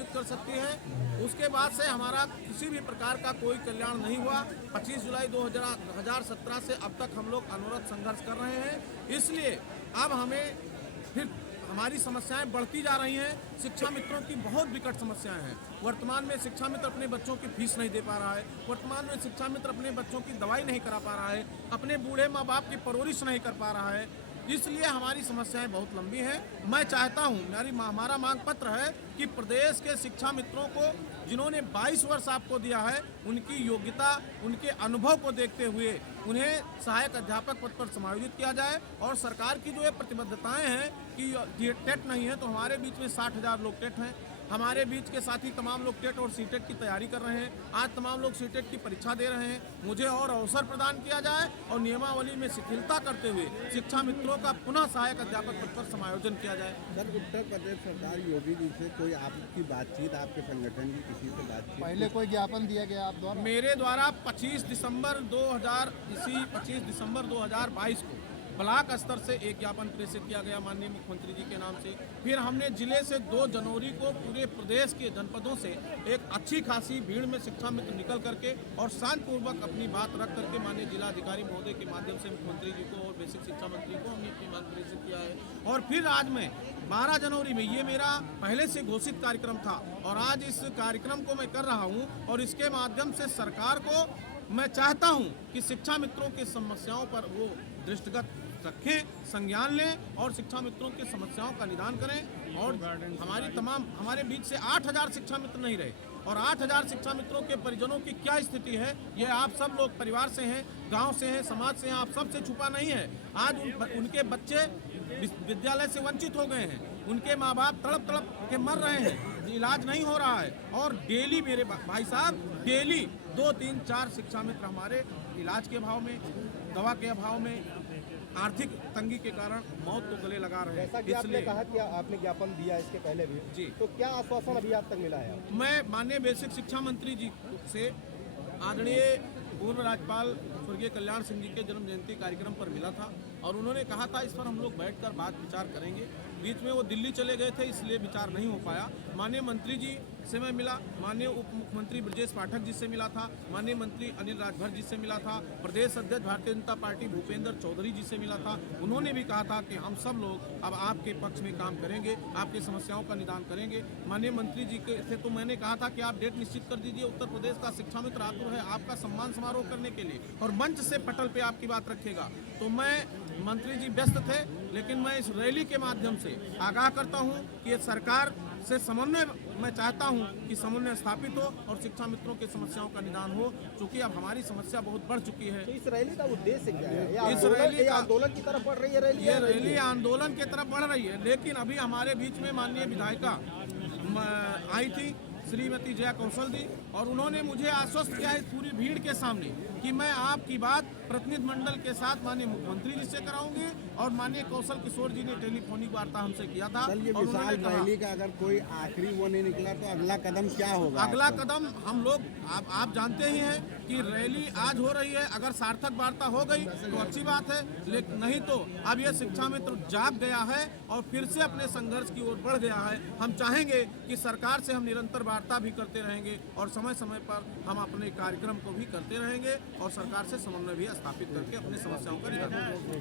समायोजित कर सकती है। उसके बाद से हमारा किसी भी प्रकार का कोई कल्याण नहीं हुआ। 25 जुलाई 2017 से अब तक हम लोग अनवरत संघर्ष कर रहे हैं। इसलिए अब हमें फिर हमारी समस्याएं बढ़ती जा रही हैं। शिक्षा मित्रों की बहुत विकट समस्याएं हैं। वर्तमान में शिक्षा मित्र अपने बच्चों की फीस नहीं दे पा रहा है। वर्तमान में शिक्षा मित्र अपने बच्चों की दवाई नहीं करा पा रहा है। अपने बूढ़े माँ बाप की परवरिश नहीं कर पा रहा है। इसलिए हमारी समस्याएं बहुत लंबी हैं। मैं चाहता हूं, हमारा मांग पत्र है कि प्रदेश के शिक्षा मित्रों को जिन्होंने 22 वर्ष आपको दिया है, उनकी योग्यता, उनके अनुभव को देखते हुए उन्हें सहायक अध्यापक पद पर समायोजित किया जाए। और सरकार की जो ये प्रतिबद्धताएं हैं कि टेट नहीं है, तो हमारे बीच में 60,000 लोग टेट हैं। हमारे बीच के साथी तमाम लोग टेट और सीटेट की तैयारी कर रहे हैं। आज तमाम लोग सीटेट की परीक्षा दे रहे हैं। मुझे और अवसर प्रदान किया जाए और नियमावली में शिथिलता करते हुए शिक्षा मित्रों का पुनः सहायक अध्यापक पद पर समायोजन किया जाए। सर, उत्तर प्रदेश सरकार योगी जी से कोई आपकी बातचीत, आपके संगठन की किसी से बातचीत पहले कोई ज्ञापन दिया गया आप द्वारा? मेरे द्वारा 25 दिसंबर 2022 को ब्लॉक स्तर से एक ज्ञापन प्रेषित किया गया माननीय मुख्यमंत्री जी के नाम से। फिर हमने जिले से 2 जनवरी को पूरे प्रदेश के जनपदों से एक अच्छी खासी भीड़ में शिक्षा मित्र निकल करके और शांतिपूर्वक अपनी बात रख करके माननीय जिलाधिकारी महोदय के माध्यम से मुख्यमंत्री जी को और बेसिक शिक्षा मंत्री को हमने अपनी मांग प्रेषित किया है। और फिर आज मैं 12 जनवरी में, ये मेरा पहले से घोषित कार्यक्रम था और आज इस कार्यक्रम को मैं कर रहा हूँ और इसके माध्यम से सरकार को मैं चाहता हूं कि शिक्षा मित्रों की समस्याओं पर वो दृष्टिगत रखें, संज्ञान लें और शिक्षा मित्रों की समस्याओं का निदान करें। और हमारे बीच से 8,000 शिक्षा मित्र नहीं रहे और 8,000 शिक्षा मित्रों के परिजनों की क्या स्थिति है, ये आप सब लोग परिवार से हैं, गांव से हैं, समाज से हैं, आप सबसे छुपा नहीं है। आज उनके बच्चे विद्यालय से वंचित हो गए हैं, उनके माँ बाप तड़प तड़प के मर रहे हैं, इलाज नहीं हो रहा है। और डेली मेरे भाई साहब, डेली 2, 3, 4 शिक्षा मित्र हमारे इलाज के अभाव में, दवा के अभाव में, आर्थिक तंगी के कारण मौत को गले लगा रहे हैं। जैसा कि आपने कहा कि आपने ज्ञापन दिया इसके पहले भी जी, तो क्या आश्वासन अभी आप तक मिला है? मैं माननीय बेसिक शिक्षा मंत्री जी से आदरणीय पूर्व राज्यपाल स्वर्गीय कल्याण सिंह जी के जन्म जयंती कार्यक्रम पर मिला था और उन्होंने कहा था इस पर हम लोग बैठकर बात विचार करेंगे। बीच में वो दिल्ली चले गए थे, इसलिए विचार नहीं हो पाया। माननीय मंत्री जी से मैं मिला, माननीय उप मुख्यमंत्री ब्रजेश पाठक जी से मिला था, माननीय मंत्री अनिल राजभर जी से मिला था, प्रदेश अध्यक्ष भारतीय जनता पार्टी भूपेंद्र चौधरी जी से मिला था। उन्होंने भी कहा था कि हम सब लोग अब आपके पक्ष में काम करेंगे, आपकी समस्याओं का निदान करेंगे। माननीय मंत्री जी के से तो मैंने कहा था कि आप डेट निश्चित कर दीजिए, उत्तर प्रदेश का शिक्षा मित्र आतुर है आपका सम्मान समारोह करने के लिए और मंच से पटल पे आपकी बात रखेगा। तो मंत्री जी व्यस्त थे, लेकिन मैं इस रैली के माध्यम से आगाह करता हूं कि ये सरकार से समन्वय, मैं चाहता हूं कि समन्वय स्थापित हो और शिक्षा मित्रों की समस्याओं का निदान हो, क्योंकि अब हमारी समस्या बहुत बढ़ चुकी है। तो इस रैली का उद्देश्य क्या है? इस रैली का आंदोलन की तरफ बढ़ रही है ये रैली आंदोलन की तरफ बढ़ रही है, लेकिन अभी हमारे बीच में माननीय विधायिका आई थी श्रीमती जया कौशल दी और उन्होंने मुझे आश्वस्त किया है पूरी भीड़ के सामने कि मैं आपकी बात प्रतिनिधि मंडल के साथ माननीय मुख्यमंत्री जी से कराऊंगी और माननीय कौशल किशोर जी ने टेलीफोनिक वार्ता हमसे किया था। ये विशाल रैली का अगर कोई आखिरी वो नहीं निकला तो अगला कदम क्या होगा? अगला कदम हम लोग आप जानते ही हैं कि रैली आज हो रही है, अगर सार्थक वार्ता हो गई तो अच्छी बात है, लेकिन नहीं तो अब यह शिक्षा मित्र जाग गया है और फिर से अपने संघर्ष की ओर बढ़ गया है। हम चाहेंगे कि सरकार से हम निरंतर वार्ता भी करते रहेंगे और समय समय पर हम अपने कार्यक्रम को भी करते रहेंगे और सरकार से समन्वय भी स्थापित करके अपनी समस्याओं का निदान करेंगे।